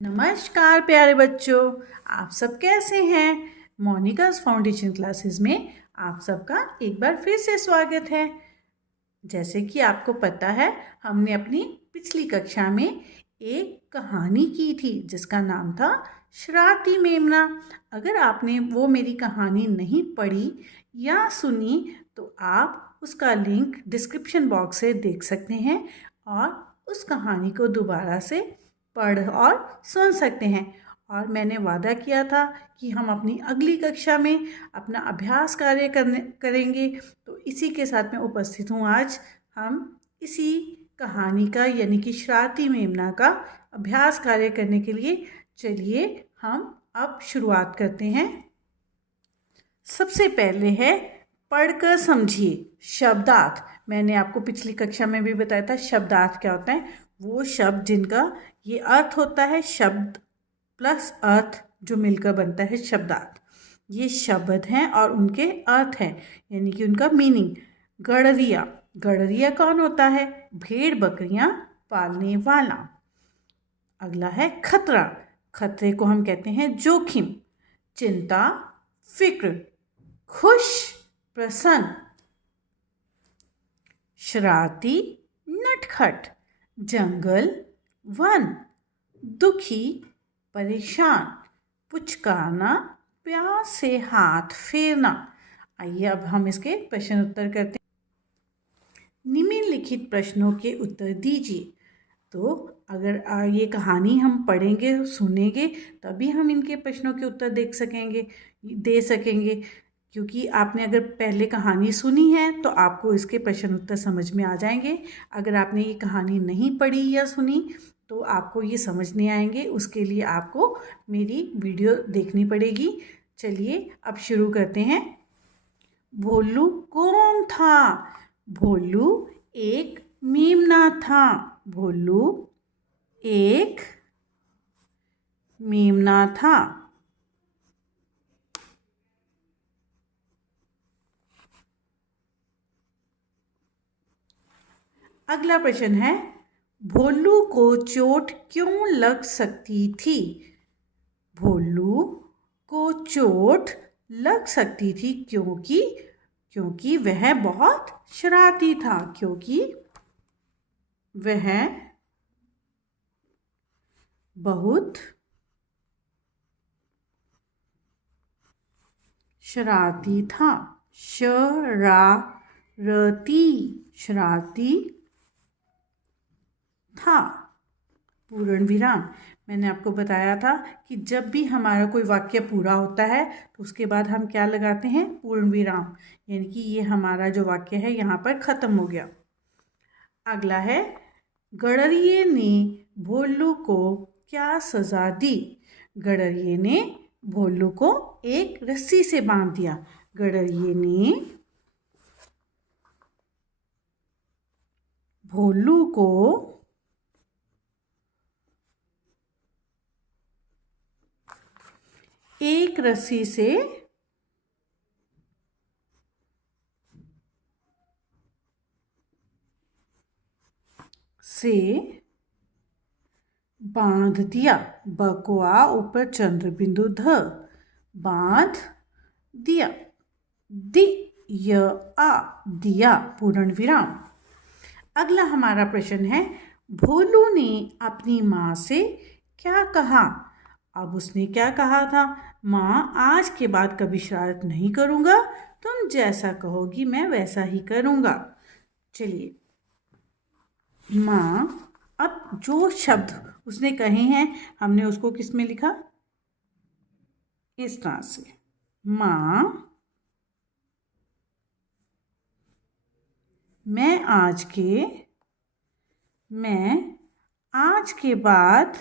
नमस्कार प्यारे बच्चों, आप सब कैसे हैं। मोनिकास फाउंडेशन क्लासेस में आप सबका एक बार फिर से स्वागत है। जैसे कि आपको पता है, हमने अपनी पिछली कक्षा में एक कहानी की थी जिसका नाम था शरारती मेमना। अगर आपने वो मेरी कहानी नहीं पढ़ी या सुनी तो आप उसका लिंक डिस्क्रिप्शन बॉक्स से देख सकते हैं और उस कहानी को दोबारा से पढ़ और सुन सकते हैं। और मैंने वादा किया था कि हम अपनी अगली कक्षा में अपना अभ्यास कार्य करेंगे। तो इसी के साथ मैं उपस्थित हूँ आज। हम इसी कहानी का यानी कि शरारती मेमना का अभ्यास कार्य करने के लिए चलिए हम अब शुरुआत करते हैं। सबसे पहले है पढ़कर समझिए शब्दार्थ। मैंने आपको पिछली कक्षा में भी बताया था शब्दार्थ क्या होता है। वो शब्द जिनका ये अर्थ होता है, शब्द प्लस अर्थ जो मिलकर बनता है शब्दार्थ। ये शब्द हैं और उनके अर्थ हैं यानी कि उनका मीनिंग। गडरिया, गडरिया कौन होता है? भेड़ बकरियां पालने वाला। अगला है खतरा, खतरे को हम कहते हैं जोखिम। चिंता, फिक्र, खुश, प्रसन्न। शरारती, नटखट। जंगल, वन। दुखी, परेशान। पुचकारना, प्यार से हाथ फेरना। आइए अब हम इसके प्रश्न उत्तर करते हैं। निम्नलिखित प्रश्नों के उत्तर दीजिए। तो अगर ये कहानी हम पढ़ेंगे सुनेंगे तभी हम इनके प्रश्नों के उत्तर दे सकेंगे। क्योंकि आपने अगर पहले कहानी सुनी है तो आपको इसके प्रश्न उत्तर समझ में आ जाएंगे। अगर आपने ये कहानी नहीं पढ़ी या सुनी तो आपको ये समझ नहीं आएंगे। उसके लिए आपको मेरी वीडियो देखनी पड़ेगी। चलिए अब शुरू करते हैं। भोलू कौन था? भोलू एक मेमना था। भोलू एक मेमना था। अगला प्रश्न है, भोलू को चोट क्यों लग सकती थी? भोलू को चोट लग सकती थी क्योंकि वह बहुत शरारती था। क्योंकि वह बहुत शरारती था। शरारती था। पूर्ण विराम। मैंने आपको बताया था कि जब भी हमारा कोई वाक्य पूरा होता है तो उसके बाद हम क्या लगाते हैं? पूर्ण विराम। यानी कि ये हमारा जो वाक्य है यहाँ पर खत्म हो गया। अगला है, गडरिये ने भोलू को क्या सजा दी? गडरिये ने भोलू को एक रस्सी से बांध दिया। गडरिये ने भोलू को एक रस्सी से बांध दिया। बकवा ऊपर चंद्र बिंदु ध। बांध दिया। दिया पूर्ण विराम। अगला हमारा प्रश्न है, भोलू ने अपनी माँ से क्या कहा? अब उसने क्या कहा था? माँ, आज के बाद कभी शरारत नहीं करूँगा। तुम जैसा कहोगी मैं वैसा ही करूँगा। चलिए, माँ, अब जो शब्द उसने कहे हैं हमने उसको किस में लिखा? इस तरह से, माँ, मैं आज के बाद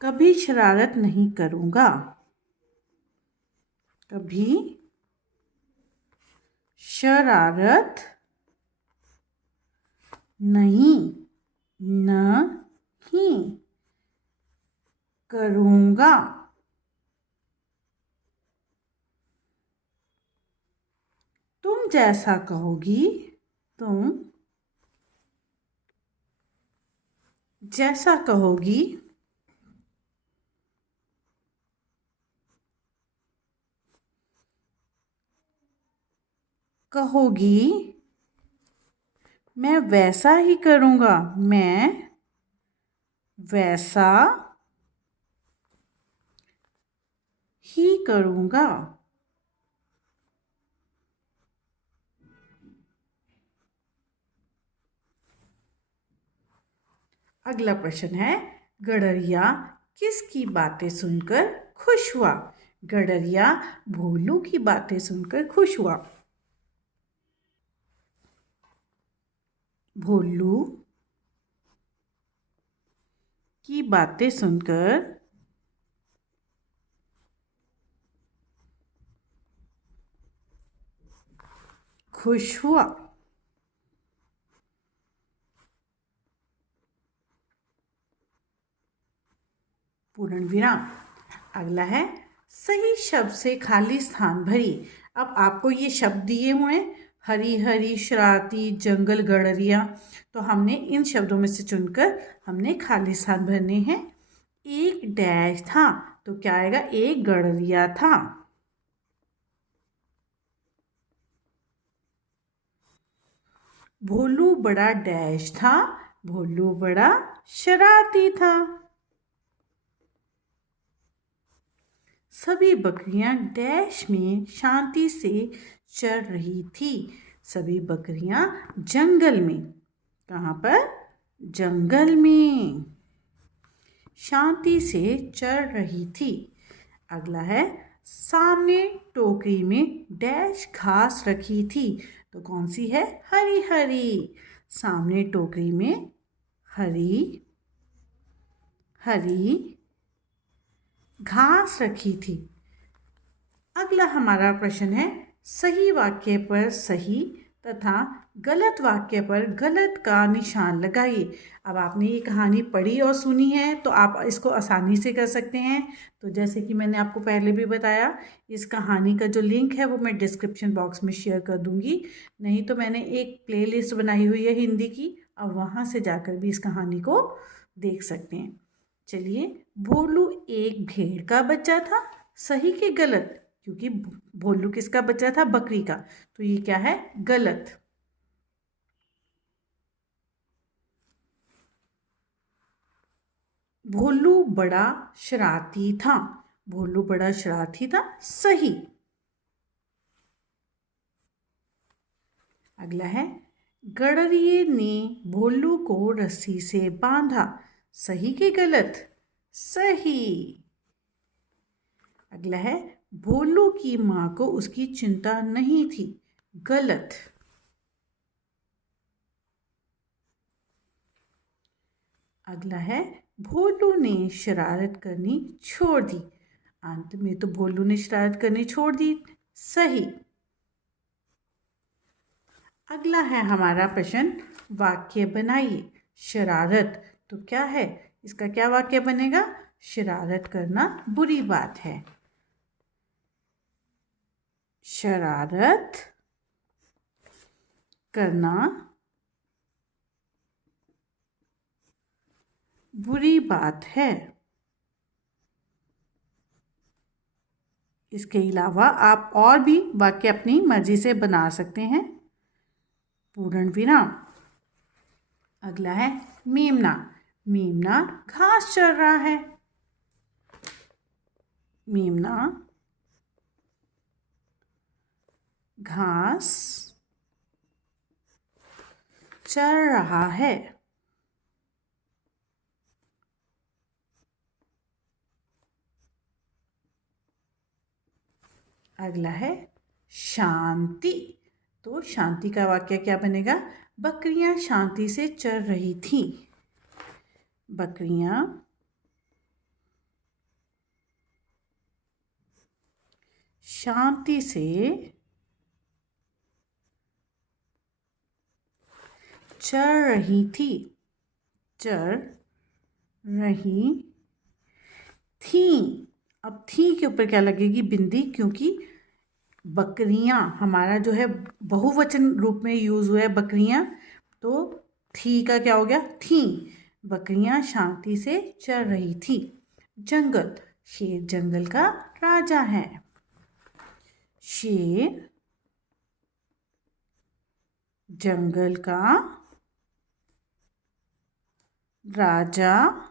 कभी शरारत नहीं करूँगा। कभी शरारत नहीं करूँगा। तुम जैसा कहोगी जैसा कहोगी कहोगी मैं वैसा ही करूँगा। मैं वैसा ही करूँगा। अगला प्रश्न है, गडरिया किसकी बातें सुनकर खुश हुआ? गडरिया भोलू की बातें सुनकर खुश हुआ। भोलू की बातें सुनकर खुश हुआ। पूर्ण विराम। अगला है, सही शब्द से खाली स्थान भरी। अब आपको ये शब्द दिए हुए हैं, हरी हरी, शरारती, जंगल, गडरिया। तो हमने इन शब्दों में से चुनकर हमने खाली स्थान भरने हैं। एक डैश था, तो क्या आएगा? एक गडरिया था। भोलू बड़ा डैश था। भोलू बड़ा शरारती था। सभी बकरियां डैश में शांति से चर रही थी। सभी बकरियां जंगल में, कहाँ पर? जंगल में शांति से चर रही थी। अगला है, सामने टोकरी में डैश घास रखी थी। तो कौन सी है? हरी हरी। सामने टोकरी में हरी हरी घास रखी थी। अगला हमारा प्रश्न है, सही वाक्य पर सही तथा गलत वाक्य पर गलत का निशान लगाइए। अब आपने ये कहानी पढ़ी और सुनी है तो आप इसको आसानी से कर सकते हैं। तो जैसे कि मैंने आपको पहले भी बताया, इस कहानी का जो लिंक है वो मैं डिस्क्रिप्शन बॉक्स में शेयर कर दूंगी। नहीं तो मैंने एक प्लेलिस्ट बनाई हुई है हिंदी की, अब वहाँ से जाकर भी इस कहानी को देख सकते हैं। चलिए, भोलू एक भेड़ का बच्चा था। सही कि गलत? क्योंकि भोलू किसका बच्चा था? बकरी का। तो ये क्या है? गलत। भोलू बड़ा शरारती था। भोलू बड़ा शरारती था। सही। अगला है, गडरिये ने भोलू को रस्सी से बांधा। सही कि गलत? सही। अगला है, भोलू की माँ को उसकी चिंता नहीं थी। गलत। अगला है, भोलू ने शरारत करनी छोड़ दी। अंत में तो भोलू ने शरारत करनी छोड़ दी। सही। अगला है हमारा प्रश्न, वाक्य बनाइए। शरारत तो क्या है? इसका क्या वाक्य बनेगा? शरारत करना बुरी बात है। शरारत करना बुरी बात है। इसके अलावा आप और भी वाक्य अपनी मर्जी से बना सकते हैं। पूर्ण विराम। अगला है, मेमना। मेमना घास चर रहा है। मेमना घास चर रहा है। अगला है, शांति। तो शांति का वाक्य क्या बनेगा? बकरियां शांति से चर रही थी। बकरियां शांति से चर रही थी। चर रही थी। अब थी के ऊपर क्या लगेगी? बिंदी, क्योंकि बकरियां हमारा जो है बहुवचन रूप में यूज हुआ है बकरियां। तो थी का क्या हो गया? थी। बकरियां शांति से चर रही थी। जंगल, शेर जंगल का राजा है। शेर जंगल का राजा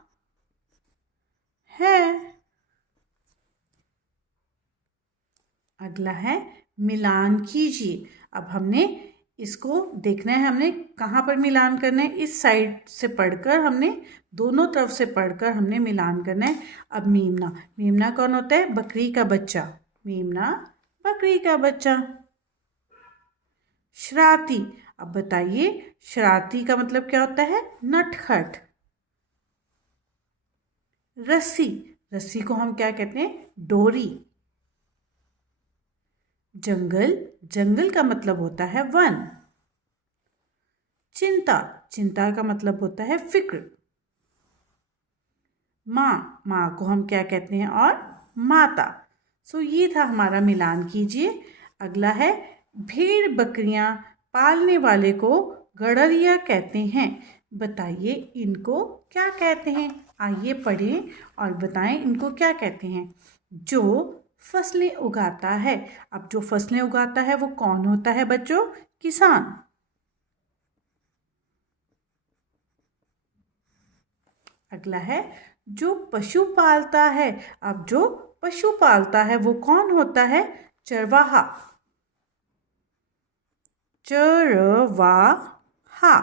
है। अगला है मिलान कीजिए। अब हमने इसको देखना है, हमने कहाँ पर मिलान करना है। इस साइड से पढ़कर हमने दोनों तरफ से पढ़कर हमने मिलान करना है। अब मेमना, मेमना कौन होता है? बकरी का बच्चा। मेमना बकरी का बच्चा। शरारती, अब बताइए शरारती का मतलब क्या होता है? नटखट। रस्सी, रस्सी को हम क्या कहते हैं? डोरी। जंगल, जंगल का मतलब होता है वन। चिंता, चिंता का मतलब होता है फिक्र। माँ, माँ को हम क्या कहते हैं? और माता। सो ये था हमारा मिलान कीजिए। अगला है भेड़ बकरियां पालने वाले को गड़रिया कहते हैं। बताइए इनको क्या कहते हैं? आइए पढ़ें और बताएं इनको क्या कहते हैं। जो फसलें उगाता है। अब जो फसलें उगाता है वो कौन होता है बच्चों? किसान। अगला है जो पशु पालता है। अब जो पशु पालता है वो कौन होता है? चरवाहा। चरवाहा।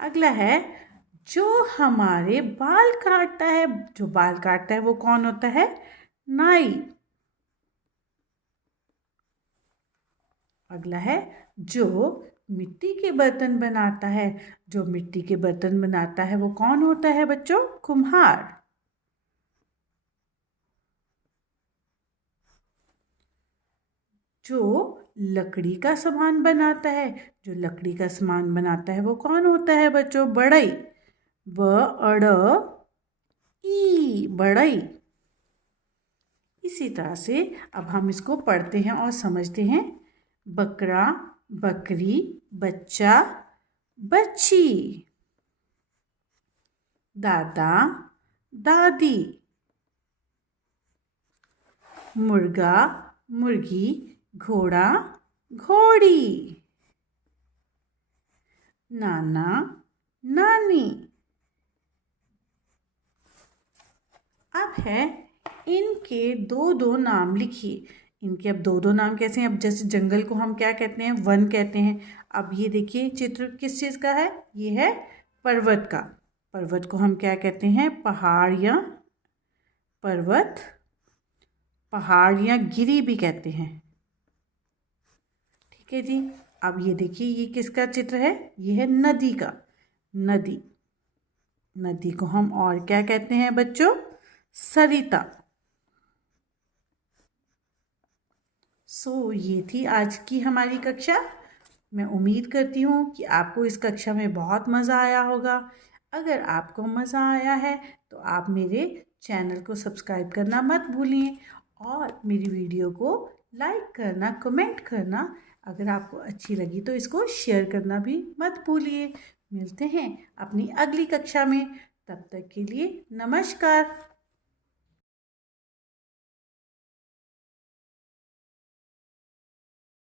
अगला है जो हमारे बाल काटता है। जो बाल काटता है वो कौन होता है? नाई। अगला है जो मिट्टी के बर्तन बनाता है। जो मिट्टी के बर्तन बनाता है वो कौन होता है बच्चों? कुम्हार। जो लकड़ी का सामान बनाता है। जो लकड़ी का सामान बनाता है वो कौन होता है बच्चों? बढ़ई। ई, बढ़ई। इसी तरह से अब हम इसको पढ़ते हैं और समझते हैं। बकरा, बकरी, बच्चा, बच्ची। दादा, दादी। मुर्गा, मुर्गी, घोड़ा, घोड़ी। नाना, नानी। अब है इनके दो दो नाम लिखिए। इनके अब दो दो नाम कैसे हैं? अब जैसे जंगल को हम क्या कहते हैं? वन कहते हैं। अब ये देखिए चित्र किस चीज़ का है? ये है पर्वत का। पर्वत को हम क्या कहते हैं? पहाड़ या पर्वत, पहाड़ या गिरी भी कहते हैं। ठीक है जी। अब ये देखिए ये किसका चित्र है? ये है नदी का। नदी, नदी को हम और क्या कहते हैं बच्चों? सरिता। ये थी आज की हमारी कक्षा। मैं उम्मीद करती हूँ कि आपको इस कक्षा में बहुत मज़ा आया होगा। अगर आपको मज़ा आया है तो आप मेरे चैनल को सब्सक्राइब करना मत भूलिए और मेरी वीडियो को लाइक करना, कमेंट करना, अगर आपको अच्छी लगी तो इसको शेयर करना भी मत भूलिए। मिलते हैं अपनी अगली कक्षा में। तब तक के लिए नमस्कार।